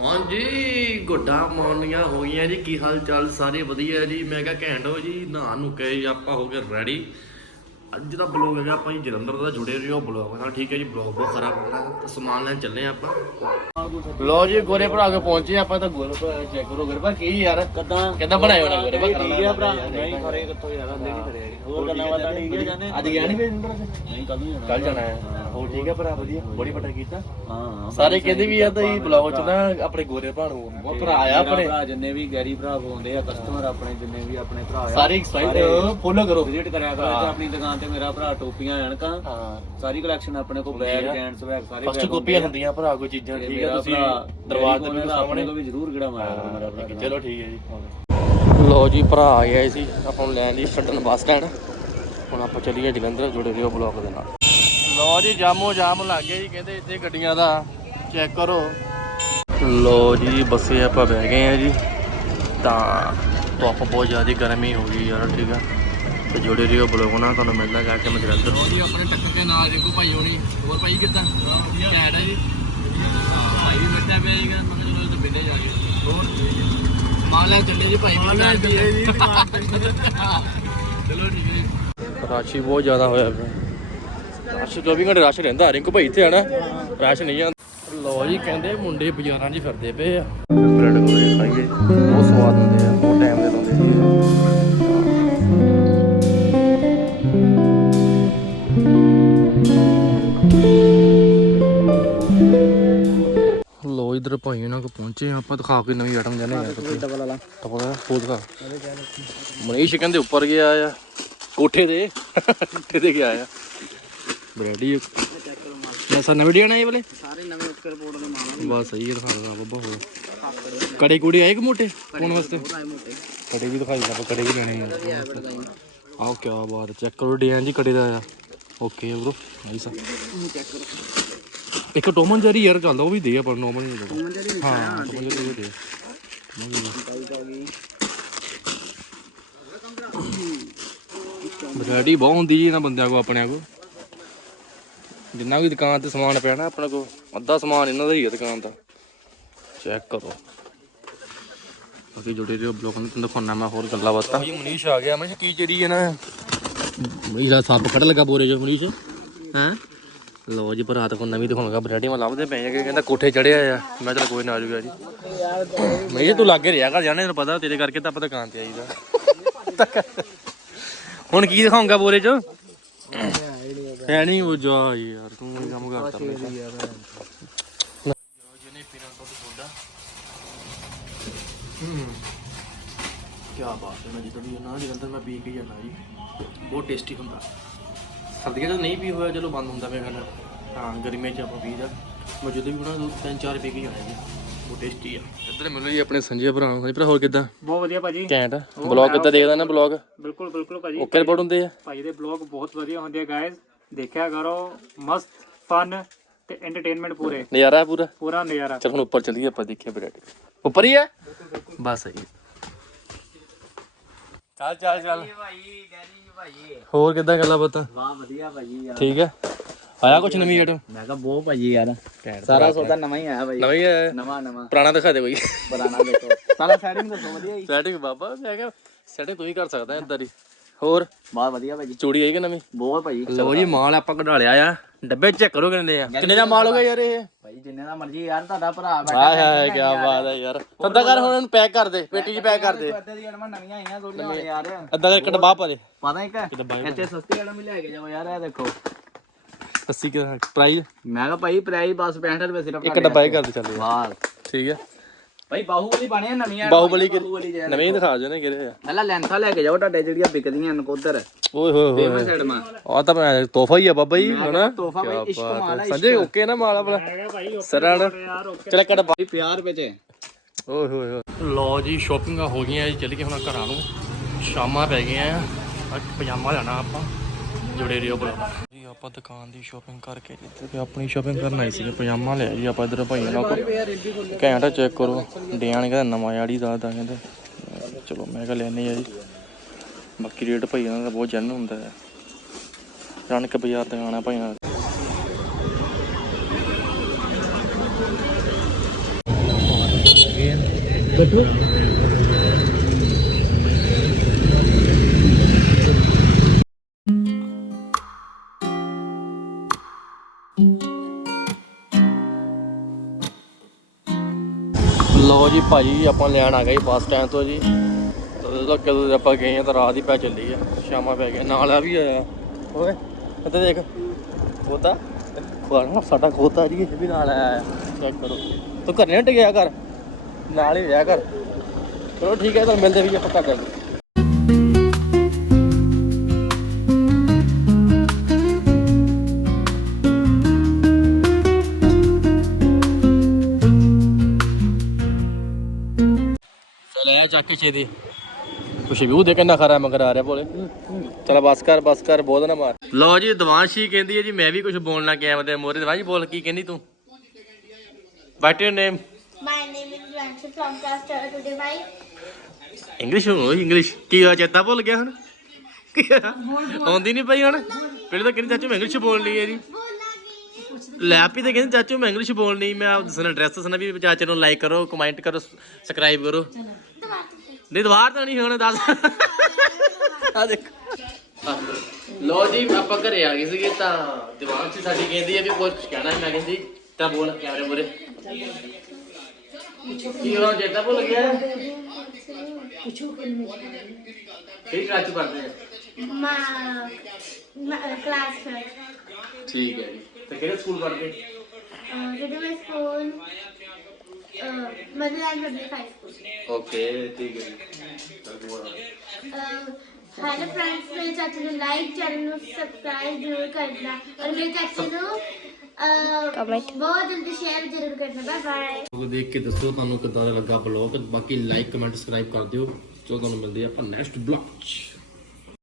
ਹਾਂਜੀ ਗੁੱਡਾ ਮੌਰਨੀਆਂ ਹੋ ਗਈਆਂ ਜੀ ਕੀ ਹਾਲ ਚਾਲ ਸਾਰੇ ਵਧੀਆ ਜੀ। ਮੈਂ ਕਿਹਾ ਘੈਂਟ ਹੋ ਜੀ ਨਹਾ ਨੂੰ ਕਹੇ ਆਪਾਂ ਹੋ ਗਏ ਰੈਡੀ ਅੱਜ ਦਾ ਬਲੌਗ ਹੈਗਾ ਆਪਾਂ ਜੀ ਜਲੰਧਰ ਦਾ ਜੁੜੇ ਰਹੋ ਬਲੌਗ ਨਾਲ ਠੀਕ ਹੈ ਜੀ ਬਲੌਗ ਬਹੁਤ ਖਰਾਬ ਹੋਣਾ ਤਾਂ ਸਮਾਨ ਲੈਣ ਚੱਲੇ ਹਾਂ ਆਪਾਂ। ਲੋ ਜੀ ਗੋਰੇ ਭਰਾ ਕੇ ਪਹੁੰਚੇ ਆਪਾਂ ਤਾਂ ਗੋਰੇ ਭਰਾ ਚੈੱਕ ਕਰੋ ਗੋਰੇ ਭਰਾ ਕੀ ਯਾਰ ਕਦਾਂ ਕਿੱਦਾਂ ਬਣਾਏ ਹੋਣਾ ਗੋਰੇ ਭਰਾ? ਠੀਕ ਆ ਭਰਾ ਨਹੀਂ ਖਰੇ ਕਿੱਥੋਂ ਯਾਰ ਅੰਦੇ ਨਹੀਂ ਖੜੇ ਹੋਰ ਕਰਨਾ ਵਾਲਾ ਠੀਕ ਹੈ ਜਾਨੇ ਅੱਜ ਗਿਆ ਨਹੀਂ ਜਲੰਧਰ ਨਹੀਂ ਕੱਲ ਨੂੰ ਜਾਣਾ। ਕੱਲ ਜਾਣਾ ਹੈ। ਹੋਰ ਠੀਕ ਹੈ ਭਰਾ ਵਧੀਆ? ਬੜੀ ਪਟਾ ਕੀਤਾ? ਹਾਂ ਸਾਰੇ ਕਹਿੰਦੇ ਵੀ ਆ ਤਾਂ ਇਹ ਬਲੌਗ ਚ ਨਾ ਆਪਣੇ ਗੋਰੇ ਭਰਾ ਨੂੰ ਬਹੁਤ ਭਰਾ ਆ ਆਪਣੇ। ਭਰਾ ਜਿੰਨੇ ਵੀ ਗੈਰੀ ਭਰਾ ਪਾਉਂਦੇ ਆ ਕਸਟਮਰ ਆਪਣੇ ਜਿੰਨੇ ਵੀ ਆਪਣੇ ਭਰਾ ਆ ਸਾਰੇ ਐਕਸਾਈਟ ਫੋਲੋ ਕਰੋ। ਵਿਜ਼ਿਟ ਕਰਿਆ ਕਰੋ। ਇੱਥੇ ਆਪਣੀ ਦੁਕਾਨ ਤੇ ਮੇਰਾ ਭਰਾ ਟੋਪੀਆਂ ਐਨਕਾਂ ਹਾਂ। ਸਾਰੀ ਕਲੈਕਸ਼ਨ ਆਪਣੇ ਕੋਲ ਬੈਗ ਕੈਂਟਸ ਬੈਗ ਸਾਰੇ ਫਸਟ ਕਾਪੀਆਂ ਹੁੰਦੀਆਂ ਭਰਾ ਕੋਈ ਚੀਜ਼ਾਂ ਤੇ ਠੀਕ ਹੈ ਤੁਸੀਂ ਦਰਬਾਰ ਦੇ ਆਪਣੇ ਵੀ ਸਾਹਮਣੇ ਕੋਲ ਵੀ ਜ਼ਰੂਰ ਗੜਾ ਮਾਰਿਆ ਮੇਰਾ ਭਰਾ। ਚਲੋ ਠੀਕ ਹੈ ਜੀ। ਲੋ ਜੀ ਭਰਾ ਆ ਗਏ ਸੀ। ਆਪਾਂ ਨੂੰ ਲੈਣ ਲਈ ਛੱਡਣ ਬੱਸ ਸਟੈਂਡ। ਹੁਣ ਆਪਾਂ ਚੱਲੀਏ ਜਲੰਧਰ ਜੁੜੇ ਰਹੋ ਬਲੌਕ ਦੇ ਨਾਲ। ਲੋ ਜੀ ਜਾਮੋ ਜਾਮ ਲੱਗ ਗਿਆ ਜੀ ਕਹਿੰਦੇ ਇੱਥੇ ਗੱਡੀਆਂ ਦਾ ਚੈੱਕ ਕਰੋ। ਲੋ ਜੀ ਬੱਸੇ ਆਪਾਂ ਬਹਿ ਗਏ ਆ ਜੀ। ਤਾਂ ਧੁੱਪ ਬਹੁਤ ਜ਼ਿਆਦਾ ਗਰਮੀ ਹੋ ਗਈ ਯਾਰ ਠੀਕ ਆ। ਤੇ ਜੁੜੇ ਰਹੋ ਬਲੌਗ ਨਾਲ ਤੁਹਾਨੂੰ ਮਿਲਦਾ ਜਾ ਕੇ ਮੈਂ ਜਲੰਧਰ। ਲੋ ਜੀ ਆਪਣੇ ਟੱਕਰ ਦੇ ਨਾਲ ਰਿੰਕੂ ਭਾਈ ਹੋਣੀ। ਹੋਰ ਭਾਈ ਕਿੱਦਾਂ? ਵਧੀਆ ਕੈਟ ਹੈ ਜੀ। ਭਾਈ ਵੀ ਬੈਠਾ ਪਿਆ ਸੀਗਾ ਮੈਂ ਚਲੋ ਇੱਥੇ ਬਿੰਦੇ ਜਾ ਕੇ। ਹੋਰ? ਮਾਲ ਲੈ ਚੱਲੇ ਜੀ ਭਾਈ। ਮਾਲ ਲੈ ਚੱਲੇ ਜੀ ਚਲੋ ਠੀਕ ਹੈ ਜੀ। ਰਾਸ਼ੀ ਬਹੁਤ ਜ਼ਿਆਦਾ ਹੋਇਆ ਪਿਆ। ਰਸ਼ 24 ਘੰਟੇ ਰਸ਼ ਰਹਿੰਦਾ ਰਿੰਕੂ ਭਾਈ ਇੱਥੇ ਆਣਾ ਰਸ਼ ਨਹੀਂ ਜਾਂਦਾ ਲੋ ਜੀ ਕਹਿੰਦੇ ਮੁੰਡੇ ਬਾਜ਼ਾਰਾਂ 'ਚ ਫਿਰਦੇ ਪਏ ਆ। ਬ੍ਰੈਡ ਕੋਲੇ ਖਾਈਏ ਬਹੁਤ ਸਵਾਦ ਹੁੰਦੇ ਆ ਬਹੁਤ ਟਾਈਮ ਦੇ ਲਾਉਂਦੇ ਸੀ ਲੋ ਇਧਰ ਭਾਈ ਉਹਨਾਂ ਕੋ ਪਹੁੰਚੇ ਆ, ਆਪਾਂ ਦਿਖਾ ਕੇ ਨਵੀਂ ਆਈਟਮ ਜਾਨੇ ਆ ਡਬਲ ਵਾਲਾ। ਟਪਾ ਫੂਡ ਦਾ ਮਨੀਸ਼ ਕਹਿੰਦੇ ਉੱਪਰ ਗਿਆ ਆ ਕੋਠੇ ਦੇ ਕੋਠੇ ਤੇ ਗਿਆ ਆ। ਬਰੈਡੀ ਮੈਂ ਸਾ ਨਵੀਂ ਡੀਣਾ ਇਹ ਵਾਲੇ? ਸਾਰੇ ਨਵੇਂ ਉੱਕਰ ਬੋਰਡ ਦੇ ਮਾਲ ਬਸ ਸਹੀ ਹੈ ਦਿਖਾ ਦਦਾ ਬੱਬਾ ਹੋਰ। ਕੜੇ ਕੁੜੇ ਆਏ ਕਿ ਮੋਟੇ? ਕੋਣ ਵਾਸਤੇ? ਆਏ ਕੜੇ ਵੀ ਦਿਖਾਈ ਆਪਾਂ ਕੜੇ ਵੀ ਲੈਣੇ ਆ ਆਓ ਕੀ ਬਾਤ ਚੈੱਕ ਕਰੋ ਡਿਜ਼ਾਈਨ ਜੀ ਕੜੇ ਦਾ ਆ ਓਕੇ ਬ్రో ਨਾਈਸ ਚੈੱਕ ਕਰੋ। ਇੱਕ ਟੋਮਨ ਜਰੀ ਯਾਰ ਚੱਲਦਾ ਉਹ ਵੀ ਦੇ ਆਪਾਂ ਨੋਰਮਲ ਨਹੀਂ ਦੇ ਹਾਂ ਟੋਮਨ ਜਰੀ ਵੀ ਦੇ। ਵੈਰਾਈਟੀ ਬਹੁਤ ਹੁੰਦੀ ਜੀ ਇਹਨਾਂ ਬੰਦਿਆਂ ਕੋ ਆਪਣੇ ਕੋ ਜਿੰਨਾ ਵੀ ਦੁਕਾਨ ਤੇ ਸਮਾਨ ਪਿਆ ਨਾ ਆਪਣੇ ਕੋ ਅੱਧਾ ਸਮਾਨ ਇਹਨਾਂ ਦਾ ਹੀ ਹੈ ਦੁਕਾਨ ਦਾ। ਚੈੱਕ ਕਰੋ। ਬਾਕੀ ਜੁੜੇ ਰਹੋ ਬਲੌਗਾਂ ਨੂੰ ਦਿਖਾਉਣਾ ਮੈਂ ਹੋਰ ਗੱਲਾਂ ਬਾਤਾਂ। ਜੀ ਮਨੀਸ਼ ਆ ਗਿਆ ਮੈਂ ਕੀ ਚੜੀ ਹੈ ਨਾ ਦਾ ਸੱਪ ਕੱਢ ਲੱਗਾ ਬੋਰੇ ਚ ਮਨੀਸ਼। ਹੈਂ? ਲੋ ਜੀ ਭਰਾ ਤਾਂ ਕੋ ਨਵੀਂ ਦਿਖਾਉਣਗਾ ਵੈਰਾਈਟੀ ਮੈਂ ਲੱਭਦੇ ਪਏ ਆ ਕਿ ਕਹਿੰਦਾ ਕੋਠੇ ਚੜਿਆ ਆ। ਮੈਂ ਚਲ ਕੋਈ ਨਾ ਆ ਜੂਗਾ ਜੀ। ਮੈਂ ਤੂੰ ਲਾਗੇ ਰਿਹਾ ਕਰ ਜਾਣੇ ਤੈਨੂੰ ਪਤਾ ਤੇਰੇ ਕਰਕੇ ਤਾਂ ਆਪਾਂ ਦੁਕਾਨ ਤੇ ਆਈਦਾ। ਹੁਣ ਕੀ ਦਿਖਾਉਂਗਾ ਬੋਰੇ ਚ? ਹੈ ਨਹੀਂ ਉਹ ਜਾ ਯਾਰ ਤੂੰ ਇਹ ਕੰਮ ਕਰਤਾ ਜਿਹਨੇ ਪੀਣਾ ਦੁੱਧ ਸੋਡਾ ਹੂੰ ਕੀ ਬਾਤ ਹੈ ਮੈਂ ਜਦੋਂ ਵੀ ਨਾ ਜਲੰਧਰ ਮੈਂ ਪੀ ਕੇ ਜਾਣਾ ਜੀ ਬਹੁਤ ਟੇਸਟੀ ਹੁੰਦਾ। ਸਰਦੀਆਂ 'ਚ ਨਹੀਂ ਪੀ ਹੋਇਆ ਚਲੋ ਬੰਦ ਹੁੰਦਾ ਮੈਂ ਕਹਿੰਦਾ ਹਾਂ ਗਰਮੀਆਂ 'ਚ ਆਪਾਂ ਪੀਦਾ ਮੈਂ ਜਦੋਂ ਵੀ ਬਣਾ ਦੋ ਤਿੰਨ ਚਾਰ ਪੀ ਕੇ ਜਾਣਾ ਜੀ ਬਹੁਤ ਟੇਸਟੀ ਆ। ਇੱਧਰ ਮਿਲੋ ਜੀ ਆਪਣੇ ਸੰਜੇ ਭਰਾ ਨੂੰ। ਸੰਜੇ ਭਰਾ ਹੋਰ ਕਿੱਦਾਂ? ਬਹੁਤ ਵਧੀਆ ਭਾਜੀ। ਘੈਂਟ ਬਲੌਗ ਕਿੱਦਾਂ ਦੇਖਦਾ ਨਾ ਬਲੌਗ ਬਿਲਕੁਲ ਬਿਲਕੁਲ ਭਾਜੀ। ਓਕੇ ਰਿਪੋਰਟ ਹੁੰਦੇ ਆ। ਭਾਜੀ ਦੇ ਬਲੌਗ ਬਹੁਤ ਵਧੀਆ ਹੁੰਦੇ ਆ ਗਾਇਜ਼ ਦੇਖਿਆ ਕਰੋ ਮਸਤ ਫਨ ਤੇ ਐਂਟਰਟੇਨਮੈਂਟ ਪੂਰੇ। ਨਜ਼ਾਰਾ ਪੂਰਾ? ਪੂਰਾ ਨਜ਼ਾਰਾ। ਚਲ ਹੁਣ ਉੱਪਰ ਚੱਲੀਏ ਆਪਾਂ ਦੇਖੀਏ ਬਰੇਡ ਉੱਪਰ ਹੀ ਹੈ? ਬਸ ਸਹੀ ਚੱਲ ਚੱਲ ਚੱਲ। ਭਾਈ ਗੈਰੀ ਭਾਈ। ਹੋਰ ਕਿੱਦਾਂ ਗੱਲਾਂ ਬਾਤਾਂ? ਵਾਹ ਵਧੀਆ ਭਾਜੀ ਯਾਰ। ਠੀਕ ਹੈ। ਆਇਆ ਕੁਛ ਨਵੀਂ ਆਈਟਮ ਮੈਂ ਕਿਹਾ ਬਹੁਤ ਭਾਜੀ ਯਾਰ। ਸਾਰਾ ਸੌਦਾ ਨਵਾਂ ਹੀ ਆਇਆ ਭਾਈ। ਨਵੀਂ ਆਇਆ ਨਵਾਂ ਨਵਾਂ। ਪੁਰਾਣਾ ਦਿਖਾ ਦੇ ਕੋਈ। ਪੁਰਾਣਾ ਦੇਖੋ। ਸਾਰਾ ਸੈਟਿੰਗ ਦੱਸੋ ਵਧੀਆ ਹੀ। ਸੈਟਿੰਗ ਬਾਬਾ ਮੈਂ ਕਿਹਾ ਸੈਟਿੰਗ ਤੂੰ ਹੀ ਕਰ ਸਕਦਾ ਇੰਦਰ ਹੀ। ਹੋਰ? ਬਹੁਤ ਵਧੀਆ ਭਾਜੀ ਚੂੜੀ ਆਈ ਕਿ ਨਵੀਂ? ਬਹੁਤ ਭਾਜੀ ਲੋ ਜੀ ਮਾਲ ਆਪਾਂ ਕਢਾ ਲਿਆ ਆ। ਡੱਬੇ ਚੈੱਕ ਕਰੋ ਕਿੰਨੇ ਆ। ਕਿੰਨੇ ਦਾ ਮਾਲ ਹੋ ਗਿਆ ਯਾਰ ਇਹ? ਭਾਈ ਜਿੰਨੇ ਦਾ ਮਰਜ਼ੀ ਯਾਰ ਤੁਹਾਡਾ ਭਰਾ ਬੈਠਾ ਹਾਏ ਹਾਏ ਕੀ ਬਾਤ ਹੈ ਯਾਰ। ਅੱਧਾ ਕਰ ਹੁਣ ਇਹਨੂੰ ਪੈਕ ਕਰ ਦੇ ਪੇਟੀ 'ਚ ਪੈਕ ਕਰ ਦੇ ਅੱਧੇ ਦੀ ਐਡਮਾਂ ਨਵੀਆਂ ਆਈਆਂ ਥੋੜੀਆਂ ਯਾਰ। ਅੱਧਾ ਕਰਕੇ ਡੱਬਾ ਪਾ ਦੇ। ਪਤਾ ਇੱਕ ਇੱਥੇ ਸਸਤੀ ਵੀ ਲੈ ਕੇ ਜਾਓ ਯਾਰ ਇਹ ਦੇਖੋ। 80 ਕਿ ਪ੍ਰਾਈਸ ਮੈਂ ਕਿਹਾ ਭਾਈ ਪ੍ਰਾਈਸ ਬਸ 65 ਰੁਪਏ ਸਿਰਫ ਇੱਕ ਡੱਬਾ ਹੀ ਕਰ ਦੇ ਚੱਲ ਵਾਹ। ਠੀਕ ਹੈ ਭਾਈ ਬਾਹੂਬਲੀ ਬਣੇ ਨਵੀਆਂ ਬਾਹੂਬਲੀ ਕਿ- ਨਵੇਂ ਹੀ ਦਿਖਾ ਜਨੇ ਕਿਹੜੇ ਆ। ਪਹਿਲਾਂ ਲੈਂਥਾ ਲੈ ਕੇ ਜਾਓ ਤੁਹਾਡੇ ਜਿਹੜੀਆਂ ਵਿਕਦੀਆਂ ਨਕੋਦਰ ਓਏ ਹੋਏ ਹੋਏ। ਫੇਮਸ ਐਡਮਾਂ ਆ ਤਾਂ ਮੈਂ ਤੋਹਫਾ ਹੀ ਆ ਬਾਬਾ ਜੀ ਹਨਾ? ਤੋਹਫਾ ਭਾਈ ਇਸ਼ਕ ਮਾਲ ਆ ਸੰਜੇ ਓਕੇ ਨਾ ਮਾਲ ਆਪਣਾ? ਸਰਾਂ ਚਲ ਕੱਢ ਭਾਈ 50 ਰੁਪਏ ਚ। ਓਏ ਹੋਏ ਹੋਏ। ਲੋ ਜੀ ਸ਼ਾਪਿੰਗਾਂ ਹੋ ਗਈਆਂ ਜੀ ਚੱਲ ਗਏ ਹੁਣ ਘਰਾਂ ਨੂੰ। ਸ਼ਾਮਾਂ ਪੈ ਗਈਆਂ ਆ ਅੱਜ ਪਜਾਮਾ ਲੈਣਾ ਆਪਾਂ ਜੁੜੇ ਰਿਓ ਬਲੋ ਆਪਾਂ ਦੁਕਾਨ ਦੀ ਸ਼ਾਪਿੰਗ ਕਰਕੇ ਜਿੱਥੇ ਕਿ ਆਪਣੀ ਸ਼ਾਪਿੰਗ ਕਰਨ ਆਈ ਸੀ ਪਜਾਮਾ ਲਿਆ ਜੀ ਆਪਾਂ ਇਧਰ ਭਾਈਆਂ ਨਾਲ ਘੈਂਟ ਚੈੱਕ ਕਰੋ ਡਿਆਨ ਕਹਿੰਦਾ ਨਵਾਂ ਆੜੀ ਦਾ ਦਾ ਕਹਿੰਦੇ ਚਲੋ ਮੈਂ ਕਿਹਾ ਲੈਣੇ ਆ ਜੀ। ਬਾਕੀ ਰੇਟ ਭਾਈਆਂ ਦਾ ਬਹੁਤ ਜਨ ਹੁੰਦਾ ਹੈ। ਰਣਕ ਬਾਜ਼ਾਰ ਦੁਕਾਨ ਆਣਾ ਭਾਈਆਂ ਦਾ। ਜੀ ਭਾਜੀ, ਆਪਾਂ ਲੈਣ ਆ ਗਏ ਬੱਸ ਸਟੈਂਡ ਤੋਂ ਜੀ। ਜਦੋਂ ਕਦੋਂ ਆਪਾਂ ਗਏ ਆ ਤਾਂ ਰਾਤ ਹੀ ਪੈ ਚੱਲੀ ਆ, ਸ਼ਾਮਾਂ ਪੈ ਗਏ ਨਾਲ ਆ ਵੀ ਆਇਆ। ਓਏ ਇੱਥੇ ਦੇਖ। ਖੋਤਾ। ਖਵਾਣਾ ਸਾਡਾ ਖੋਤਾ ਜੀ, ਇਹ ਵੀ ਨਾਲ ਆਇਆ ਚੈੱਕ ਕਰੋ। ਤੂੰ ਘਰ ਨਹੀਂ ਟਿਕਿਆ ਕਰ ਨਾਲ ਹੀ ਰਿਹਾ ਕਰ ਚਲੋ ਠੀਕ ਹੈ ਤਾਂ ਮਿਲਦੇ ਵੀ ਆਪਾਂ ਘਰ ਆਇਆ ਚੱਕ ਕੇ ਛੇਦੀ ਕੁਛ ਵੀ ਉਹ ਦੇ ਕਿੰਨਾ ਖਰਾ ਮਗਰ ਆ ਰਿਹਾ ਬੋਲੇ ਚਲ ਬਸ ਕਰ ਬਸ ਕਰ ਬੋਲ ਨਾ ਮਾਰ। ਲਓ ਜੀ ਦਿਵਾਂਸ਼ੀ ਕਹਿੰਦੀ ਹੈ ਜੀ ਮੈਂ ਵੀ ਕੁਝ ਬੋਲਣਾ ਕਿਹਾ ਤੇ ਮੋਰੇ। ਦਿਵਾਂਸ਼ੀ ਬੋਲ ਕੀ ਕਹਿੰਦੀ ਤੂੰ? What your name name is Vanshu from class 12 today. My English ਹੋ ਇੰਗਲਿਸ਼ ਕੀ ਹੋਇਆ ਚੇਤਾ ਭੁੱਲ ਗਿਆ ਹੁਣ? ਆਉਂਦੀ ਨਹੀਂ ਪਈ ਹੁਣ? ਪਹਿਲੇ ਤਾਂ ਕਹਿੰਦੀ ਚਾਚੂ ਮੈਂ ਇੰਗਲਿਸ਼ ਬੋਲਣੀ ਹੈ ਜੀ। ਲੈ ਆਪੀ ਤੇ ਕਹਿੰਦੀ ਚਾਚੂ ਮੈਂ ਇੰਗਲਿਸ਼ ਬੋਲਣੀ ਮੈਂ ਆਪ ਦੱਸਣਾ ਐਡਰੈਸ ਦੱਸਣਾ ਵੀ ਚਾਚੇ ਨੂੰ ਲਾਈਕ ਕਰੋ ਕਮੈਂਟ ਕਰੋ ਸਬਸਕ੍ਰਾਈਬ ਕਰੋ। ਨਹੀਂ ਦਵਾਰ ਤਾਂ ਨਹੀਂ ਹੁਣ ਦੱਸ। ਆ ਦੇਖ। ਲੋ ਜੀ ਆਪਾਂ ਘਰੇ ਆ ਗਏ ਸੀਗੇ ਤਾਂ ਦੀਵਾਨ ਸੀ ਸਾਡੀ ਕਹਿੰਦੀ ਹੈ ਵੀ ਕੁਝ ਕਹਿਣਾ ਮੈਂ ਕਹਿੰਦੀ ਤਾਂ ਬੋਲ ਕੈਮਰੇ ਮੂਰੇ ਕੀ ਹੋ ਜੇਤਾ ਭੁੱਲ ਗਿਆ? ਕੀ ਕਲਾਸ ਚ ਪੜ੍ਹਦੇ ਆ? class 12. ਠੀਕ ਹੈ ਜੀ। ਤੇ ਕਿਹੜੇ ਸਕੂਲ ਪੜ੍ਹਦੇ? today my school. Uh, Motherland Public High School. Okay ਠੀਕ ਹੈ ਹੈਲੋ ਫਰੈਂਡਸ ਮੇਰੇ ਚਾਚੇ ਨੂੰ ਲਾਈਕ ਚੈਨਲ ਨੂੰ ਸਬਸਕ੍ਰਾਈਬ ਜ਼ਰੂਰ ਕਰਨਾ ਔਰ ਮੇਰੇ ਚਾਚੇ ਨੂੰ ਕਮੈਂਟ ਬਹੁਤ ਜਲਦੀ ਸ਼ੇਅਰ ਜ਼ਰੂਰ ਕਰਨਾ। ਬਾਏ ਬਾਏ ਉਹ ਦੇਖ ਕੇ ਦੱਸੋ ਤੁਹਾਨੂੰ ਕਿੱਦਾਂ ਦਾ ਲੱਗਾ ਬਲੌਗ ਬਾਕੀ ਲਾਈਕ ਕਮੈਂਟ ਸਬਸਕ੍ਰਾਈਬ ਕਰ ਦਿਓ। ਚਲੋ ਤੁਹਾਨੂੰ ਮਿਲਦੇ ਆ ਆਪਾਂ ਨੈਕਸਟ ਬਲੌਗ 'ਚ।